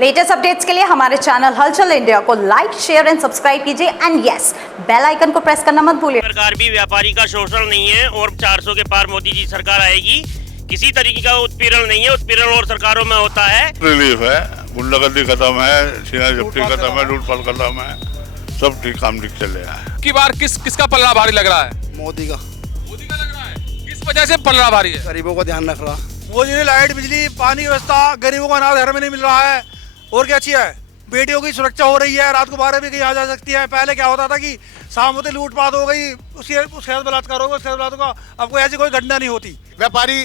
Latest updates के लिए हमारे चैनल हलचल इंडिया को लाइक, शेयर एंड सब्सक्राइब कीजिए एंड यस, बेल आइकन को प्रेस करना मत भूलिए। सरकार भी व्यापारी का शोषण नहीं है और 400 के पार मोदी जी सरकार आएगी। किसी तरीके का उत्पीड़न नहीं है, उत्पीड़न और सरकारों में होता है। रिलीफ है, गुंडागर्दी खत्म है, सीना जब्ती खत्म है, लूटपाट खत्म है, सब ठीक काम ठीक चल रहा है। की बार किसका पलड़ा भारी लग रहा है? मोदी का। मोदी का लग रहा है। किस वजह से पलड़ा भारी है? गरीबों का ध्यान रख रहा। मोदी ने लाइट, बिजली, पानी की व्यवस्था, गरीबों को अनाज घर में नहीं मिल रहा है। और क्या चाहिए? बेटियों की सुरक्षा हो रही है, रात को 12 बजे कहीं आ जा सकती है। पहले क्या होता था कि शाम होते लूटपाट हो गई, उसके बलात्कार हो गया, उसके बलात्कार का अब कोई ऐसी कोई घटना नहीं होती। व्यापारी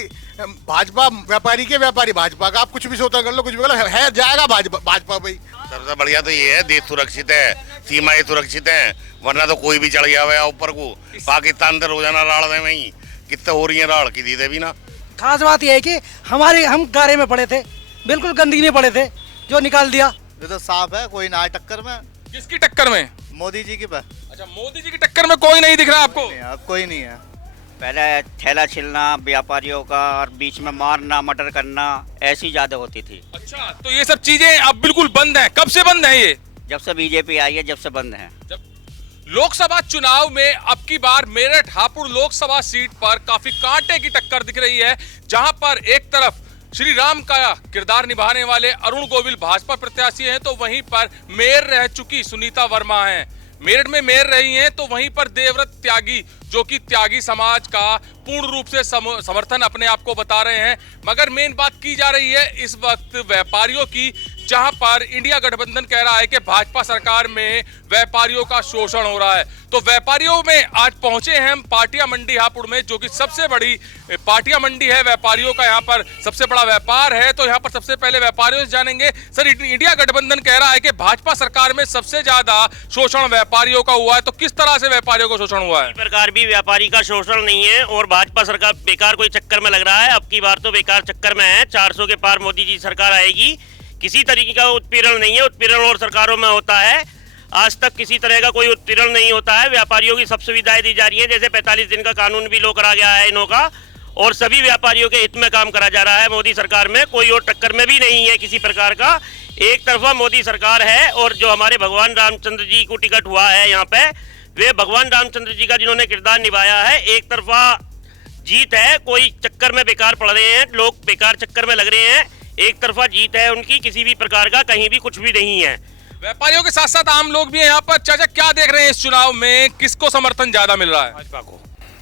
भाजपा, व्यापारी के व्यापारी भाजपा का। आप कुछ भी सोचा कर लो, कुछ भी कर लो, है जाएगा भाजपा भाई। सबसे बढ़िया तो ये है, देश सुरक्षित है, सीमाएं सुरक्षित है, वरना तो कोई भी चढ़ गया हुआ ऊपर को। पाकिस्तान से रोजाना राड़ में ही कितने हो रही है राड़ की दीदे भी ना। खास बात यह है कि हम गारे में पड़े थे, बिल्कुल गंदगी में पड़े थे, जो निकाल दिया। ये तो साफ है, कोई ना टक्कर में। किसकी टक्कर में? मोदी जी की। अच्छा, मोदी जी की टक्कर में कोई नहीं दिख रहा आपको? कोई नहीं है। पहले ठेला छिलना व्यापारियों का और बीच में मारना, मर्डर करना, ऐसी ज्यादा होती थी। अच्छा, तो ये सब चीजें अब बिल्कुल बंद हैं। कब से बंद हैं ये? जब से बीजेपी आई है, जब से बंद है। जब लोकसभा चुनाव में अब की बार मेरठ हापुड़ लोकसभा सीट पर काफी कांटे की टक्कर दिख रही है, जहां पर एक तरफ श्री राम का किरदार निभाने वाले अरुण गोविल भाजपा प्रत्याशी हैं, तो वहीं पर मेयर रह चुकी सुनीता वर्मा हैं। मेरठ में मेयर रही हैं, तो वहीं पर देवव्रत त्यागी, जो कि त्यागी समाज का पूर्ण रूप से समर्थन अपने आप को बता रहे हैं। मगर मेन बात की जा रही है इस वक्त व्यापारियों की, जहां पर इंडिया गठबंधन कह रहा है कि भाजपा सरकार में व्यापारियों का शोषण हो रहा है। तो व्यापारियों में आज पहुंचे हैं हम पाटिया मंडी हापुड़ में, जो कि सबसे बड़ी पाटिया मंडी है व्यापारियों का, यहाँ पर सबसे बड़ा व्यापार है। तो यहाँ पर सबसे पहले व्यापारियों से जानेंगे। सर, इंडिया गठबंधन कह रहा है कि भाजपा सरकार में सबसे ज्यादा शोषण व्यापारियों का हुआ है, तो किस तरह से व्यापारियों को शोषण हुआ है? सरकार भी व्यापारी का शोषण नहीं है और भाजपा सरकार बेकार कोई चक्कर में लग रहा है। अब की बार तो बेकार चक्कर में है। 400 के पार मोदी जी सरकार आएगी। किसी तरीके का उत्पीड़न नहीं है, उत्पीड़न और सरकारों में होता है। आज तक किसी तरह का कोई उत्पीड़न नहीं होता है। व्यापारियों की सब सुविधाएं दी जा रही है, जैसे 45 दिन का कानून भी लो करा गया है इनों का, और सभी व्यापारियों के हित में काम करा जा रहा है मोदी सरकार में। कोई और टक्कर में भी नहीं है किसी प्रकार का। एक तरफा मोदी सरकार है और जो हमारे भगवान रामचंद्र जी को टिकट हुआ है यहाँ पे, वे भगवान रामचंद्र जी का जिन्होंने किरदार निभाया है। एक तरफा जीत है, कोई चक्कर में बेकार पड़ रहे हैं लोग, बेकार चक्कर में लग रहे हैं। एक तरफा जीत है उनकी, किसी भी प्रकार का कहीं भी कुछ भी नहीं है। व्यापारियों के साथ साथ आम लोग भी हैं यहाँ पर। चाचा, क्या देख रहे हैं इस चुनाव में, किसको समर्थन ज्यादा मिल रहा है? भाजपा को।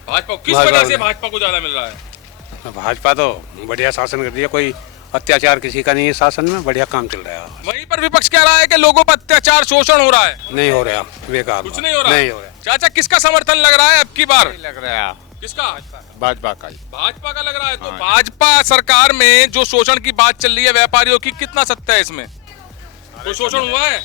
भाजपा किस वजह से भाजपा को ज्यादा मिल रहा है? भाजपा तो बढ़िया शासन कर रही है, कोई अत्याचार किसी का नहीं है, शासन में बढ़िया काम चल रहा है। वहीं पर विपक्ष कह रहा है कि लोगों पर अत्याचार, शोषण हो रहा है। नहीं हो रहा, बेकार, कुछ नहीं हो रहा। नहीं हो रहा। चाचा, किसका समर्थन लग रहा है अब की बार? लग रहा है किसका? भाजपा का। भाजपा का लग रहा है। तो भाजपा सरकार में जो शोषण की बात चल रही है व्यापारियों की, कितना सत्य है इसमें? कोई शोषण हुआ है?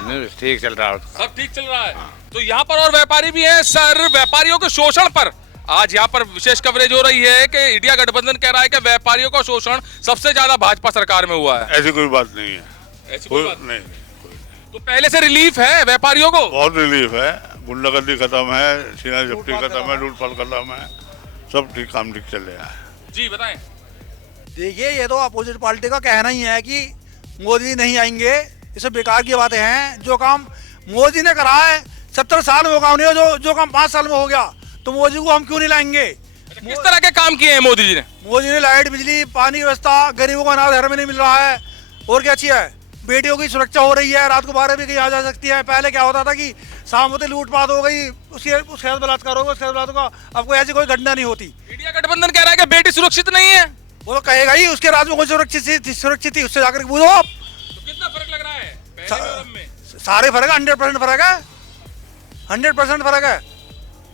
नहीं, ठीक चल रहा है, सब ठीक चल रहा है। तो यहाँ पर और व्यापारी भी हैं। सर, व्यापारियों के शोषण पर आज यहाँ पर विशेष कवरेज हो रही है कि इंडिया गठबंधन कह रहा है कि व्यापारियों का शोषण सबसे ज्यादा भाजपा सरकार में हुआ है। ऐसी कोई बात नहीं है, ऐसी कोई बात नहीं। तो पहले से रिलीफ है व्यापारियों को? बहुत रिलीफ है, गुंडागर्दी खत्म है, सीना जब्ती खत्म है, लूटपाट खत्म है, सब ठीक काम ठीक चल रहा है। जी बताएं। देखिए, ये तो अपोजिट पार्टी का कहना ही है कि मोदी नहीं आएंगे, ये सब बेकार की बातें हैं। जो काम मोदी ने करा है 70 साल में होगा उन्हें, जो काम 5 साल में हो गया, तो मोदी को हम क्यों नहीं लाएंगे? किस तरह के काम किए हैं मोदी जी ने? मोदी ने लाइट, बिजली, पानी की व्यवस्था, गरीबों को अनाज घर में नहीं मिल रहा है। और क्या चाहिए? बेटियों की सुरक्षा हो रही है, रात को 12 बजे कहीं आ जा सकती है। पहले क्या होता था कि शाम होते लूटपाट हो गई, उसके बलात्कार हो गया, उसके बलात्कार का अब कोई ऐसी कोई घटना नहीं होती। इंडिया गठबंधन कह रहा है कि बेटी सुरक्षित नहीं है। वो तो कहेगा ही, उसके राज्य में कोई सुरक्षित थी, उससे जाकर पूछो आप। तो कितना फर्क लग रहा है पहले और अब में? सारे फर्क है, 100% फर्क है, 100% फर्क है।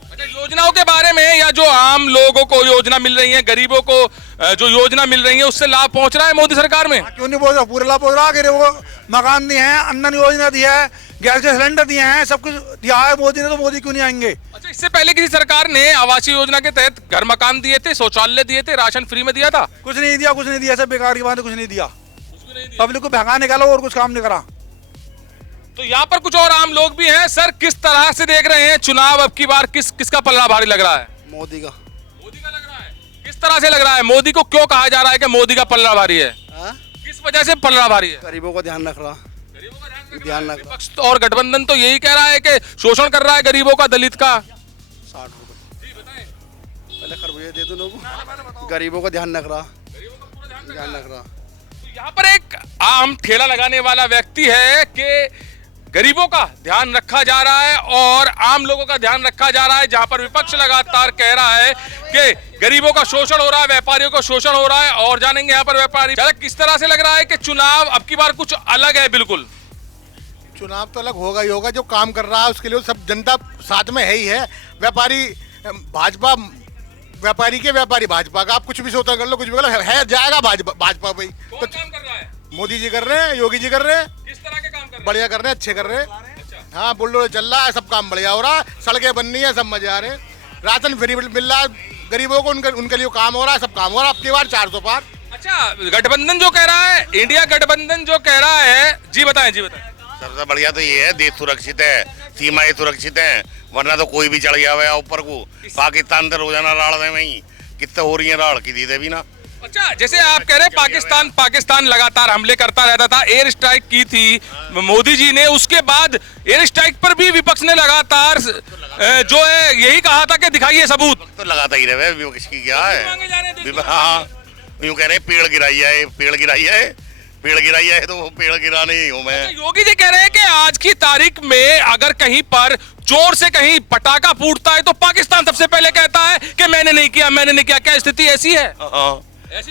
अच्छा, योजनाओं के बारे में, या जो आम लोगों को योजना मिल रही है, गरीबों को जो योजना मिल रही है, उससे लाभ पहुंच रहा है मोदी सरकार में? क्यों नहीं पहुंच रहा? पूरा लाभ पहुंच रहा। गरीबों को मकान दिए हैं, अन्न योजना दी है, गैस के सिलेंडर दिए हैं, सब कुछ दिया है मोदी ने, तो मोदी क्यों नहीं आएंगे? अच्छा, इससे पहले किसी सरकार ने आवासीय योजना के तहत घर मकान दिए थे, शौचालय दिए थे, राशन फ्री में दिया था? कुछ नहीं दिया, कुछ नहीं दिया, सब बेकार की बात है, कुछ नहीं दिया। पब्लिक को भगा निकाला और कुछ काम नहीं करा। तो यहाँ पर कुछ और आम लोग भी हैं। सर, किस तरह से देख रहे हैं चुनाव अब की बार, किसका पलड़ा भारी लग रहा है? मोदी का। मोदी का लग रहा है। किस तरह से लग रहा है? मोदी को क्यों कहा जा रहा है कि मोदी का पलड़ा भारी है? हा? किस किस वजह से पलड़ा भारी है? गरीबों को ध्यान रख रहा। गरीबों का ध्यान रख रहा। विपक्ष तो और गठबंधन तो यही कह रहा है कि शोषण कर रहा है गरीबों का, दलित का। 60 रुपए पहले खरबूजे दे दो लोगों को। गरीबों को ध्यान रख रहा। ध्यान रख रहा। तो यहाँ पर एक आम ठेला लगाने वाला व्यक्ति है कि गरीबों का ध्यान रखा जा रहा है और आम लोगों का ध्यान रखा जा रहा है, जहां पर विपक्ष लगातार कह रहा है कि गरीबों का शोषण हो रहा है, व्यापारियों का शोषण हो रहा है। और जानेंगे यहाँ पर व्यापारी किस तरह से लग रहा है कि चुनाव अब की बार कुछ अलग है। बिल्कुल चुनाव तो अलग होगा ही होगा, जो काम कर रहा है उसके लिए सब जनता साथ में है ही है। व्यापारी भाजपा, व्यापारी के व्यापारी भाजपा का, आप कुछ भी सोचा कर लो, कुछ भी कर लो, है जाएगा भाजपा भाई। कौन काम कर रहा है? मोदी जी कर रहे हैं, योगी जी कर रहे हैं, किस तरह के काम कर रहे हैं? बढ़िया कर रहे हैं, अच्छे कर रहे हैं। हाँ, बुलडोजर चल रहा है, सब काम बढ़िया हो रहा है, सड़कें बन रही है, सब मजे आ रहे हैं, राशन फ्री मिल रहा है गरीबों को, उनके लिए काम हो रहा है, सब काम हो रहा है। अब की बार 400 पार। अच्छा, गठबंधन जो कह रहा है, इंडिया गठबंधन जो कह रहा है, जी बताएं, जी बताएं। सबसे बढ़िया तो ये है, देश सुरक्षित है, सीमाएं सुरक्षित हैं, वरना तो कोई भी चढ़ गया हुआ ऊपर को, पाकिस्तान अंदर हो जाना राड़ में ही कितने हो रही है राड़ की दीदे भी ना। अच्छा, जैसे आप कह रहे हैं पाकिस्तान लगातार हमले करता रहता था, एयर स्ट्राइक की थी मोदी जी ने, उसके बाद एयर स्ट्राइक पर भी विपक्ष ने लगातार जो है यही कहा था कि दिखाइए सबूत। तो लगाता ही रहे, विपक्ष की क्या है। हाँ, यूँ कह रहे हैं पेड़ गिराई है, पेड़ गिराई है, पेड़ गिराई है, तो पेड़ गिराने ही हूँ मैं। योगी जी कह रहे हैं कि आज की तारीख में अगर कहीं पर जोर से कहीं पटाखा फूटता है तो पाकिस्तान सबसे पहले कहता है कि मैंने नहीं किया, मैंने नहीं किया। क्या स्थिति ऐसी है? हाँ,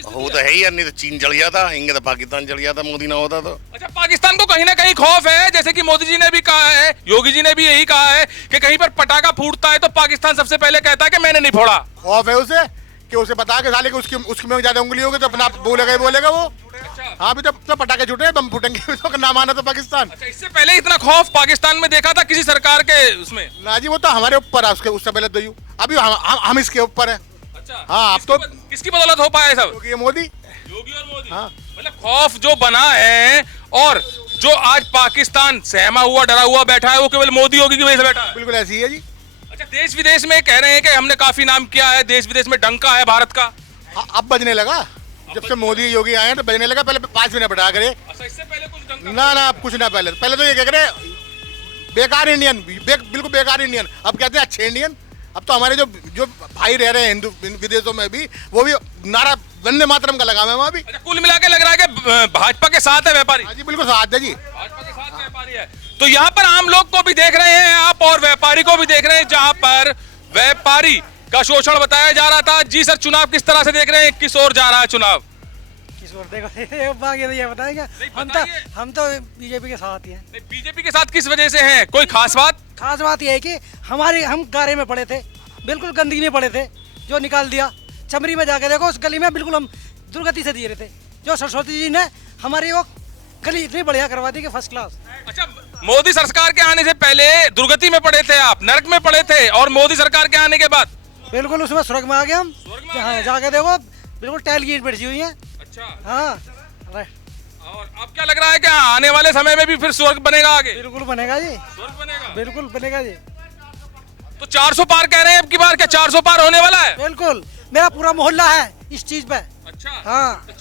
वो तो है ही, नहीं तो चीन चढ़ गया था, हिंगे तो पाकिस्तान चढ़ गया था, मोदी ना होता तो। अच्छा, पाकिस्तान को कहीं ना कहीं खौफ है, जैसे कि मोदी जी ने भी कहा है, योगी जी ने भी यही कहा है कि कहीं पर पटाखा फूटता है तो पाकिस्तान सबसे पहले कहता है कि मैंने नहीं फोड़ा। खौफ है उसे कि उसे बता के साले कि उसकी में ज्यादा उंगली होगी तो अपना बोलेगा वो। हाँ, भी तो पटाखे छूटे, बम फूटेंगे तो ना माना तो पाकिस्तान। अच्छा, इससे पहले इतना खौफ पाकिस्तान में देखा था किसी सरकार के उसमें? ना जी, वो तो हमारे ऊपर है, उससे पहले तो अभी हम इसके ऊपर है। अच्छा, हाँ, अब तो किसकी बदौलत हो पाया सब? ये मोदी, योगी और मोदी। हाँ। मतलब खौफ जो बना है और जो आज पाकिस्तान सहमा हुआ, डरा हुआ बैठा है, वो केवल मोदी योगी की वजह से बैठा है। बिल्कुल ऐसी है जी। अच्छा, देश विदेश में कह रहे हैं कि हमने काफी नाम किया है, देश विदेश में डंका है भारत का। अब बजने लगा, जब से मोदी योगी आए हैं तो बजने लगा। पहले 5 महीने बढ़ा करे। अच्छा, इससे पहले कुछ डंका? ना, अब कुछ ना। पहले तो ये कह रहे बेकार इंडियन, बिल्कुल बेकार इंडियन। अब कहते हैं अच्छे इंडियन। अब तो हमारे जो भाई रह रहे हैं हिंदू विदेशों में भी, वो भी नारा वंदे मातरम का लगा हुआ है वहाँ भी। अच्छा, कुल मिला के लग रहा है कि भाजपा के साथ है व्यापारी। हाँ जी, बिल्कुल साथ है जी, भाजपा के साथ व्यापारी है। तो यहाँ पर आम लोग को भी देख रहे हैं आप और व्यापारी को भी देख रहे हैं, जहाँ पर व्यापारी का शोषण बताया जा रहा था। जी सर, चुनाव किस तरह से देख रहे हैं, किस ओर जा रहा है चुनाव? किस ओर देखो ये बताएंगे। हम तो बीजेपी के साथ ही हैं। बीजेपी के साथ किस वजह से हैं? कोई खास बात? खास बात यह है कि हम गारे में पड़े थे, बिल्कुल गंदगी में पड़े थे, जो निकाल दिया। चमरी में जाके देखो, उस गली में बिल्कुल हम दुर्गति से दिए रहे थे। जो सरस्वती जी ने हमारी वो गली इतनी बढ़िया करवा दी कि फर्स्ट क्लास। अच्छा, मोदी सरकार के आने से पहले दुर्गति में पड़े थे आप, नरक में पड़े थे, और मोदी सरकार के आने के बाद बिल्कुल उसमें स्वर्ग में आ गए हम। हाँ, जाके देखो बिल्कुल टाइल की ईंट बैठी हुई है। अच्छा, हाँ, और अब क्या लग रहा है कि आने वाले समय में भी फिर स्वर्ग बनेगा आगे? बिल्कुल बनेगा जी, स्वर्ग बनेगा, बिल्कुल बनेगा जी। तो 400 पार कह रहे हैं, अब की बार क्या 400 पार होने वाला है? बिल्कुल, मेरा पूरा मोहल्ला है इस चीज पे। अच्छा, हाँ, तो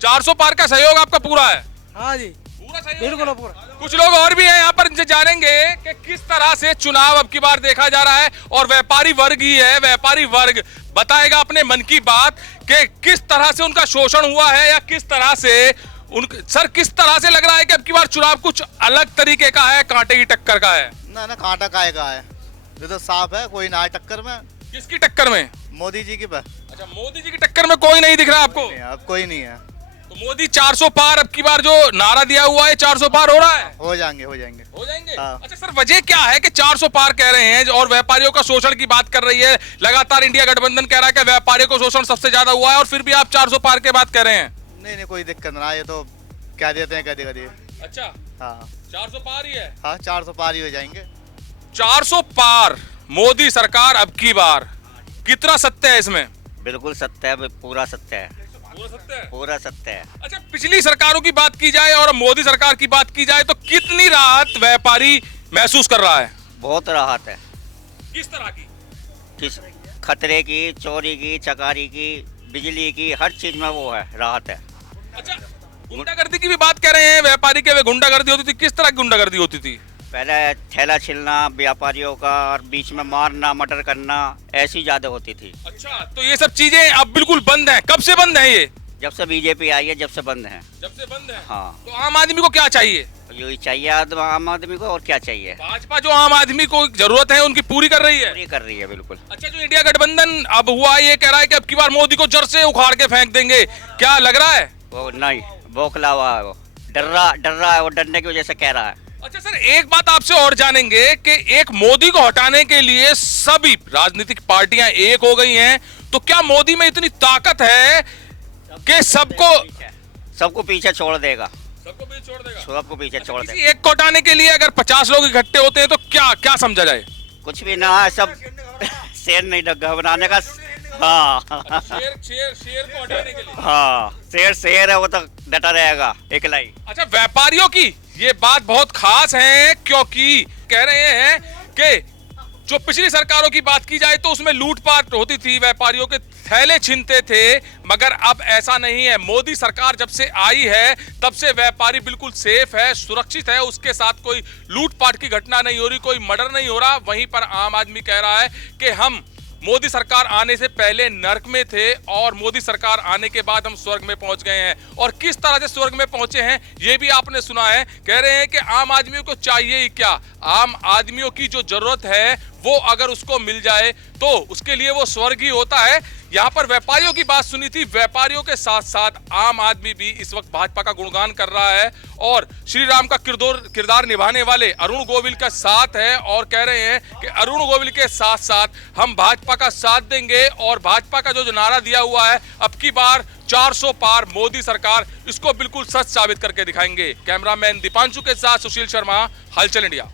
400 पार का सहयोग आपका पूरा है? हाँ जी, पूरा सहयोग, बिल्कुल पूरा। कुछ लोग और भी हैं यहाँ पर, जानेंगे कि किस तरह से चुनाव अब की बार देखा जा रहा है। और व्यापारी वर्ग ही है, व्यापारी वर्ग बताएगा अपने मन की बात कि किस तरह से उनका शोषण हुआ है, या किस तरह से सर किस तरह से लग रहा है कि अब की बार चुनाव कुछ अलग तरीके का है, कांटे की टक्कर का है? ना कांटा काहे का है, ये तो साफ है, कोई ना है टक्कर में। किसकी टक्कर में? मोदी जी की। अच्छा, मोदी जी की टक्कर में कोई नहीं दिख रहा आपको? अब कोई नहीं है। तो मोदी 400 पार, अब की बार जो नारा दिया हुआ है 400 पार हो रहा है? हो जाएंगे। हाँ। अच्छा सर, वजह क्या है कि 400 पार कह रहे हैं और व्यापारियों का शोषण की बात कर रही है? लगातार इंडिया गठबंधन कह रहा है कि व्यापारियों को शोषण सबसे ज्यादा हुआ है, और फिर भी आप 400 पार के बात कह रहे हैं। नहीं, कोई दिक्कत ना, ये तो क्या देते हैं कभी। अच्छा, हाँ, 400 पार ही है। हाँ, 400 पार ही हो जाएंगे। 400 पार मोदी सरकार अब की बार, कितना सत्य है इसमें? बिल्कुल सत्य है, पूरा सत्य है, पूरा सत्य है। है। अच्छा, पिछली सरकारों की बात की जाए और मोदी सरकार की बात की जाए तो कितनी राहत व्यापारी महसूस कर रहा है? बहुत राहत है। किस तरह की? किस खतरे की, चोरी की, चकारी की, बिजली की, हर चीज में वो है, राहत है। अच्छा, गुंडागर्दी की भी बात कर रहे हैं व्यापारी के, वे गुंडागर्दी होती थी, किस तरह की गुंडागर्दी होती थी? पहले ठेला छिलना व्यापारियों का और बीच में मारना मर्डर करना ऐसी ज्यादा होती थी। अच्छा, तो ये सब चीजें अब बिल्कुल बंद हैं। कब से बंद है ये? जब से बीजेपी आई है जब से बंद है। जब से बंद है। हाँ। तो आम आदमी को क्या चाहिए? यही चाहिए आम आदमी को, और क्या चाहिए? भाजपा जो आम आदमी को जरूरत है उनकी पूरी कर रही है। पूरी कर रही है बिल्कुल। अच्छा, जो इंडिया गठबंधन अब हुआ ये कह रहा है कि अब की बार मोदी को जड़ से उखाड़ के फेंक देंगे, क्या लग रहा है? वो नहीं, बौखला हुआ है, वो डर रहा है, वो डरने की वजह से कह रहा है। अच्छा सर, एक बात आपसे और जानेंगे कि एक मोदी को हटाने के लिए सभी राजनीतिक पार्टियां एक हो गई हैं, तो क्या मोदी में इतनी ताकत है कि सबको पीछे छोड़ देगा? सबको पीछे छोड़ देगा। सबको पीछे छोड़ किसी देगा। एक को हटाने के लिए अगर 50 लोग इकट्ठे होते हैं तो क्या क्या समझा जाए? कुछ भी ना है, सब शेर नहीं घबराने का। हाँ शेर को हटाने के लिए। हाँ, शेर है, वो तो डटा रहेगा एकला ही। अच्छा, व्यापारियों की ये बात बहुत खास है, क्योंकि कह रहे हैं कि जो पिछली सरकारों की बात की जाए तो उसमें लूटपाट होती थी, व्यापारियों के थैले छीनते थे, मगर अब ऐसा नहीं है। मोदी सरकार जब से आई है तब से व्यापारी बिल्कुल सेफ है, सुरक्षित है, उसके साथ कोई लूटपाट की घटना नहीं हो रही, कोई मर्डर नहीं हो रहा। वहीं पर आम आदमी कह रहा है कि हम मोदी सरकार आने से पहले नर्क में थे और मोदी सरकार आने के बाद हम स्वर्ग में पहुंच गए हैं। और किस तरह से स्वर्ग में पहुंचे हैं ये भी आपने सुना है। कह रहे हैं कि आम आदमियों को चाहिए ही क्या, आम आदमियों की जो जरूरत है वो अगर उसको मिल जाए तो उसके लिए वो स्वर्ग ही होता है। यहाँ पर व्यापारियों की बात सुनी थी, व्यापारियों के साथ साथ आम आदमी भी इस वक्त भाजपा का गुणगान कर रहा है और श्री राम का किरदार निभाने वाले अरुण गोविल का साथ है और कह रहे हैं कि अरुण गोविल के साथ साथ हम भाजपा का साथ देंगे और भाजपा का जो नारा दिया हुआ है अब की बार 400 पार मोदी सरकार, इसको बिल्कुल सच साबित करके दिखाएंगे। कैमरामैन दीपांशु के साथ सुशील शर्मा, हलचल इंडिया।